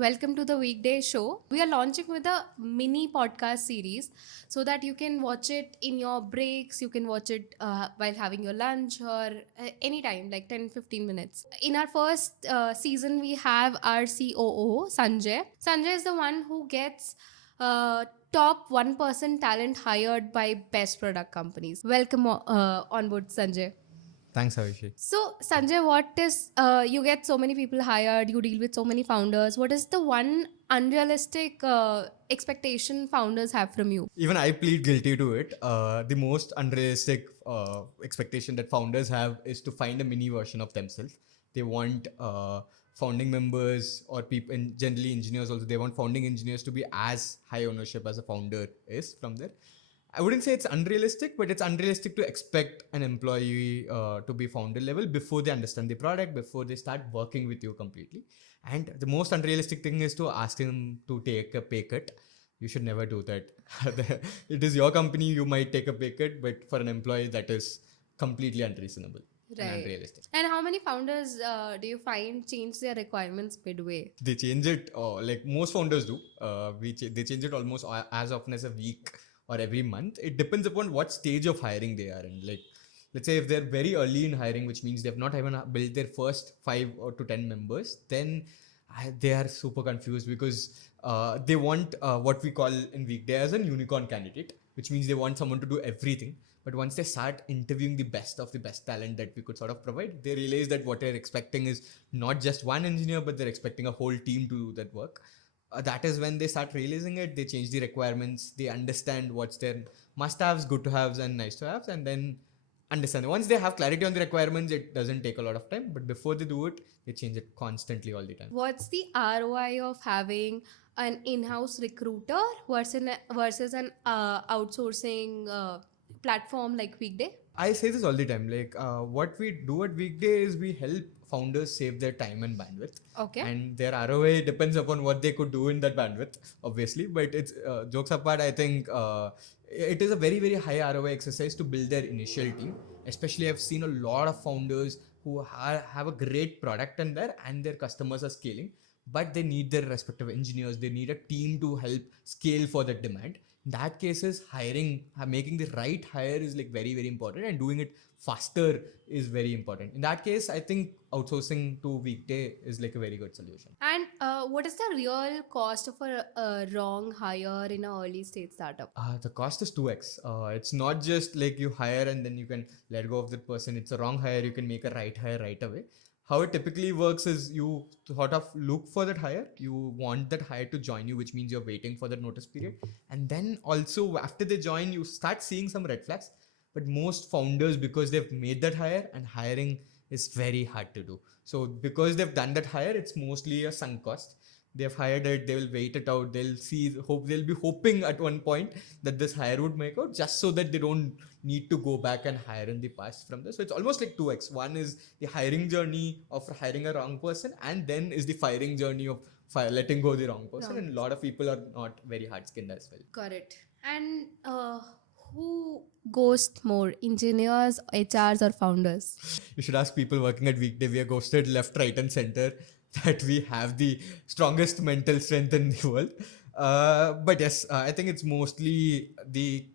Welcome to the Weekday show. We are launching with a mini podcast series so that you can watch it in your breaks, you can watch it while having your lunch or anytime, like 10-15 minutes. In our first season, we have our COO, Sanjay. Sanjay is the one who gets top 1% talent hired by best product companies. Welcome on board, Sanjay. Thanks, Avishi. So, Sanjay, what is you get so many people hired, you deal with so many founders. What is the one unrealistic expectation founders have from you? Even I plead guilty to it. The most unrealistic expectation that founders have is to find a mini version of themselves. They want founding members or people, and generally engineers also, they want founding engineers to be as high ownership as a founder is from there. I wouldn't say it's unrealistic, but it's unrealistic to expect an employee to be founder level before they understand the product, before they start working with you completely. And the most unrealistic thing is to ask them to take a pay cut. You should never do that. It is your company, you might take a pay cut, but for an employee, that is completely unreasonable and unrealistic. And how many founders do you find change their requirements midway? They change it, like most founders do. They change it almost as often as a week or every month. It depends upon what stage of hiring they are in. Like, let's say if they're very early in hiring, which means they've not even built their first 5 or to 10 members, then they are super confused because they want what we call in Weekday as a unicorn candidate, which means they want someone to do everything. But once they start interviewing the best of the best talent that we could sort of provide, they realize that what they're expecting is not just one engineer, but they're expecting a whole team to do that work. That is when they start realizing it. They change the requirements. They understand what's their must-haves, good-to-haves, and nice-to-haves, and then understand. Once they have clarity on the requirements, it doesn't take a lot of time. But before they do it, they change it constantly all the time. What's the ROI of having an in-house recruiter versus an outsourcing platform like Weekday? I say this all the time. Like what we do at Weekday is we help founders save their time and bandwidth. Okay. And their ROI depends upon what they could do in that bandwidth, obviously. But it's jokes apart, I think it is a very, very high ROI exercise to build their initial team. Especially I've seen a lot of founders who have a great product in there and their customers are scaling, but they need their respective engineers. They need a team to help scale for that demand. In that cases, making the right hire is like very, very important, and doing it faster is very important. In that case, I think outsourcing to Weekday is like a very good solution. And what is the real cost of a wrong hire in an early stage startup? The cost is 2x. It's not just like you hire and then you can let go of that person. It's a wrong hire. You can make a right hire right away. How it typically works is you sort of look for that hire. You want that hire to join you, which means you're waiting for that notice period. And then also after they join, you start seeing some red flags. But most founders, because they've made that hire, and hiring is very hard to do. So because they've done that hire, it's mostly a sunk cost. They've hired it, they will wait it out, they'll be hoping at one point that this hire would make out, just so that they don't need to go back and hire in the past from this. So it's almost like 2x. One is the hiring journey of hiring a wrong person, and then is the firing journey of letting go the wrong person. And a lot of people are not very hard skinned as well. Correct. And who ghost more, engineers, HRs, or founders? You should ask people working at Weekday. We are ghosted left, right, and center. That we have the strongest mental strength in the world. But yes, I think it's mostly the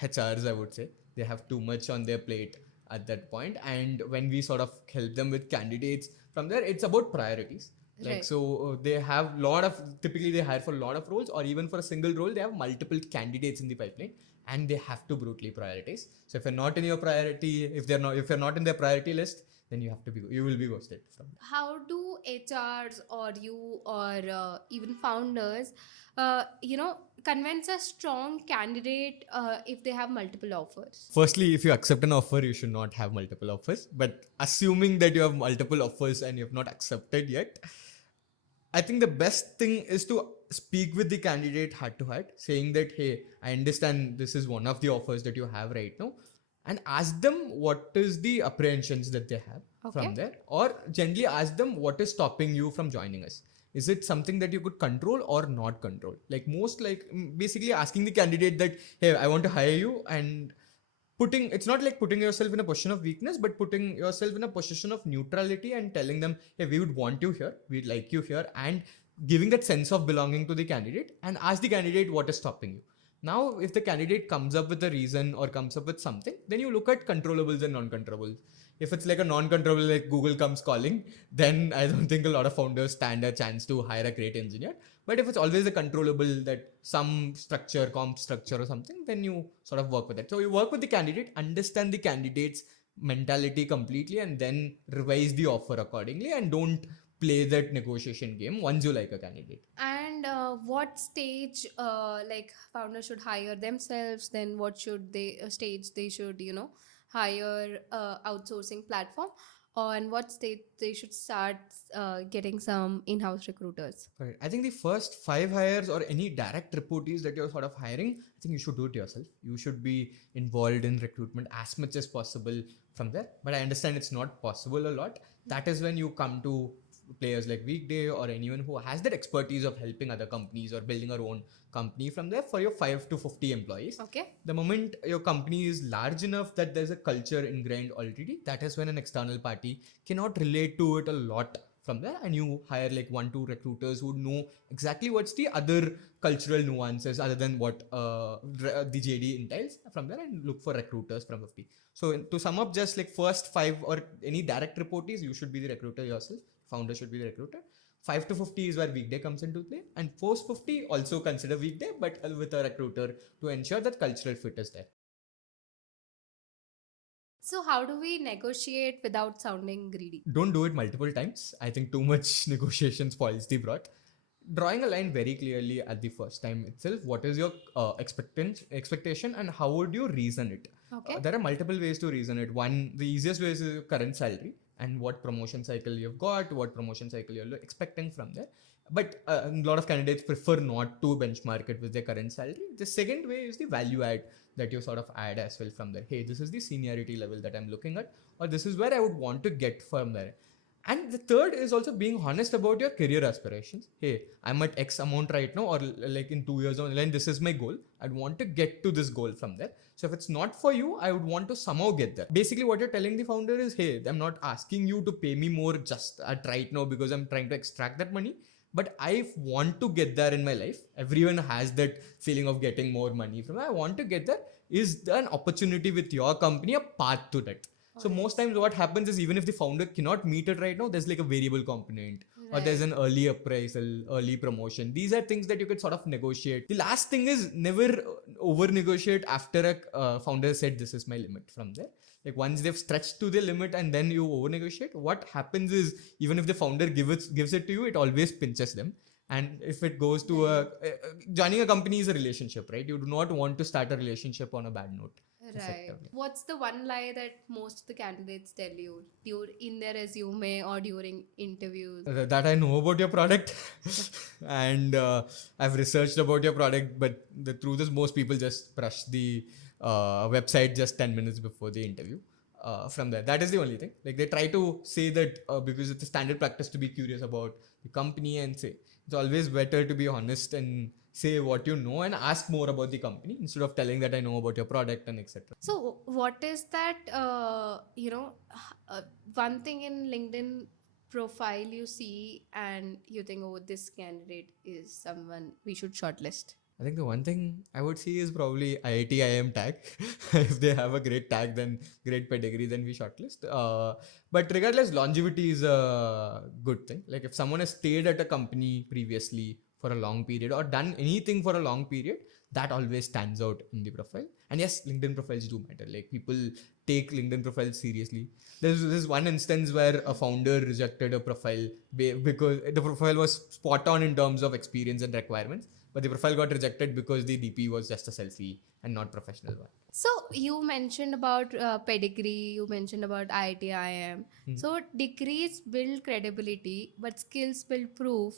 HRs, I would say. They have too much on their plate at that point. And when we sort of help them with candidates from there, it's about priorities. Like, Right. so they have typically they hire for a lot of roles, or even for a single role, they have multiple candidates in the pipeline, and they have to brutally prioritize. So if you're not in your priority, if you're not in their priority list, then you will be ghosted from. How do HRs or you or even founders, convince a strong candidate if they have multiple offers? Firstly, if you accept an offer, you should not have multiple offers. But assuming that you have multiple offers and you have not accepted yet, I think the best thing is to speak with the candidate heart to heart, saying that, hey, I understand this is one of the offers that you have right now, and ask them what is the apprehensions that they have from there, or generally ask them what is stopping you from joining us. Is it something that you could control or not control? Basically asking the candidate that, hey, I want to hire you, and it's not like putting yourself in a position of weakness, but putting yourself in a position of neutrality and telling them, hey, we would want you here, we'd like you here, and giving that sense of belonging to the candidate, and ask the candidate what is stopping you. Now, if the candidate comes up with a reason or comes up with something, then you look at controllables and non-controllables. If it's like a non-controllable, like Google comes calling, then I don't think a lot of founders stand a chance to hire a great engineer. But if it's always a controllable, that some structure, comp structure or something, then you sort of work with it. So you work with the candidate, understand the candidate's mentality completely, and then revise the offer accordingly, and don't play that negotiation game once you like a candidate. And what stage like founders should hire themselves, then what should they stage they should hire outsourcing platform, or and what stage they should start getting some in-house recruiters? Right. I think the first 5 hires or any direct reportees that you're sort of hiring, I think you should do it yourself. You should be involved in recruitment as much as possible from there. But I understand it's not possible a lot. That is when you come to players like Weekday or anyone who has that expertise of helping other companies or building our own company from there for your 5 to 50 employees. Okay. The moment your company is large enough that there's a culture ingrained already, that is when an external party cannot relate to it a lot from there, and you hire like 1-2 recruiters who know exactly what's the other cultural nuances other than what the JD entails from there, and look for recruiters from 50. So to sum up, just like first 5 or any direct reportees, you should be the recruiter yourself. Founder should be the recruiter. 5 to 50 is where Weekday comes into play, and post 50 also consider Weekday, but with a recruiter to ensure that cultural fit is there. So how do we negotiate without sounding greedy? Don't do it multiple times. I think too much negotiation spoils the broth. Drawing a line very clearly at the first time itself, what is your expectation and how would you reason it? Okay. There are multiple ways to reason it. One, the easiest way is your current salary and what promotion cycle you've got, what promotion cycle you're expecting from there. But a lot of candidates prefer not to benchmark it with their current salary. The second way is the value add that you sort of add as well from there. Hey, this is the seniority level that I'm looking at, or this is where I would want to get from there. And the third is also being honest about your career aspirations. Hey, I'm at X amount right now, or like in 2 years on line, this is my goal. I'd want to get to this goal from there. So if it's not for you, I would want to somehow get there. Basically, what you're telling the founder is, hey, I'm not asking you to pay me more just at right now because I'm trying to extract that money. But I want to get there in my life. Everyone has that feeling of getting more money from it. I want to get there. Is there an opportunity with your company, a path to that? So most times what happens is, even if the founder cannot meet it right now, there's like a variable component, or there's an early appraisal, early promotion. These are things that you could sort of negotiate. The last thing is never over negotiate after a founder said this is my limit from there. Like once they've stretched to the limit and then you over negotiate, what happens is, even if the founder gives it to you, it always pinches them. And if it goes to joining a company is a relationship, right? You do not want to start a relationship on a bad note. Right. What's the one lie that most of the candidates tell you in their resume or during interviews? That I know about your product and I've researched about your product, but the truth is most people just brush the website just 10 minutes before the interview. From there, that is the only thing. Like they try to say that because it's a standard practice to be curious about the company, and say it's always better to be honest and say what you know and ask more about the company instead of telling that I know about your product and etc. So what is that one thing in LinkedIn profile you see and you think, oh, this candidate is someone we should shortlist? I think the one thing I would see is probably IIT IIM tag. If they have a great tag, then great pedigree, then we shortlist. But regardless, longevity is a good thing. Like if someone has stayed at a company previously for a long period or done anything for a long period, that always stands out in the profile. And yes, LinkedIn profiles do matter. Like people take LinkedIn profiles seriously. There's one instance where a founder rejected a profile because the profile was spot on in terms of experience and requirements, but the profile got rejected because the DP was just a selfie and not professional one. So you mentioned about pedigree, you mentioned about IIT IIM. So degrees build credibility, but skills build proof,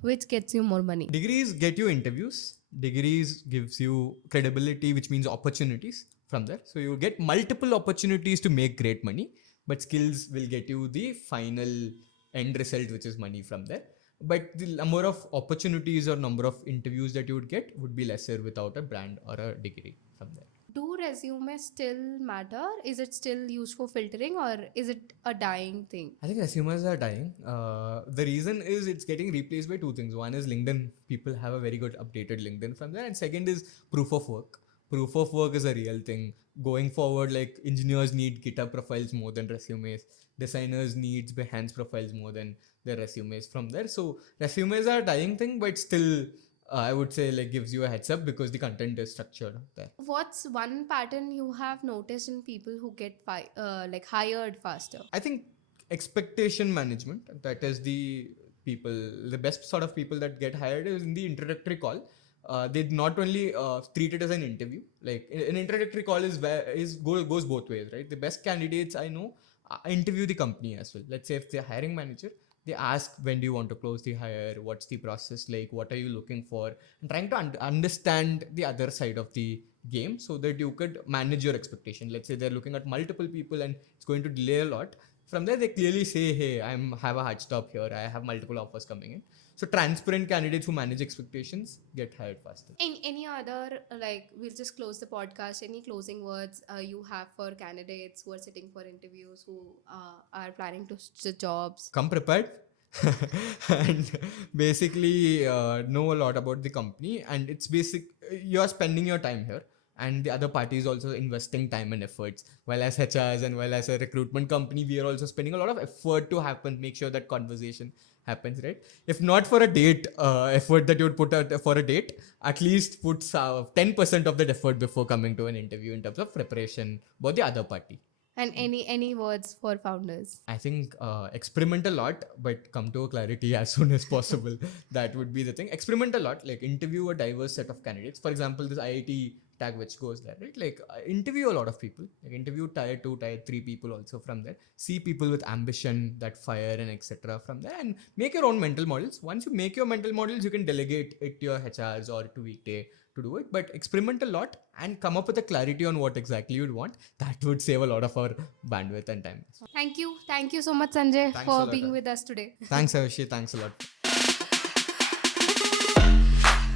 which gets you more money. Degrees get you interviews. Degrees gives you credibility, which means opportunities from there. So you get multiple opportunities to make great money, but skills will get you the final end result, which is money from there. But the number of opportunities or number of interviews that you would get would be lesser without a brand or a degree from there. do resumes still matter? Is it still used for filtering, or is it a dying thing? I think resumes are dying. The reason is it's getting replaced by two things. One is LinkedIn. People have a very good updated LinkedIn from there. And second is proof of work. Proof of work is a real thing. Going forward, like engineers need GitHub profiles more than resumes. Designers needs Behance profiles more than their resumes from there. So resumes are a dying thing, but still, I would say like gives you a heads up because the content is structured there. What's one pattern you have noticed in people who get like hired faster? I think expectation management, that is the best sort of people that get hired is in the introductory call. They not only treat it as an interview, like an introductory call goes both ways, right? The best candidates I know interview the company as well. Let's say if they're hiring manager, they ask when do you want to close the hire, what's the process like, what are you looking for, and trying to understand the other side of the game so that you could manage your expectation. Let's say they're looking at multiple people and it's going to delay a lot. From there, they clearly say, hey, have a hard stop here. I have multiple offers coming in. So transparent candidates who manage expectations get hired faster. Any other, like, we'll just close the podcast. Any closing words you have for candidates who are sitting for interviews, who are planning to switch jobs? Come prepared. And basically know a lot about the company, and it's you're spending your time here and the other party is also investing time and efforts. While as HRs and while as a recruitment company, we are also spending a lot of effort to make sure that conversation happens, right? If not for a date, effort that you would put out for a date, at least put 10% of that effort before coming to an interview in terms of preparation about the other party. And any words for founders? I think experiment a lot, but come to a clarity as soon as possible. That would be the thing. Experiment a lot, like interview a diverse set of candidates. For example, this IIT tag which goes there, right? Like interview a lot of people, like interview tier 2, tier 3 people also from there. See people with ambition, that fire and etc. from there, and make your own mental models. Once you make your mental models, you can delegate it to your HRs or to Weekday to do it, but experiment a lot and come up with a clarity on what exactly you'd want. That would save a lot of our bandwidth and time. Thank you so much, Sanjay, Thanks a for lot. being with us today. Thanks, Avishi. Thanks a lot.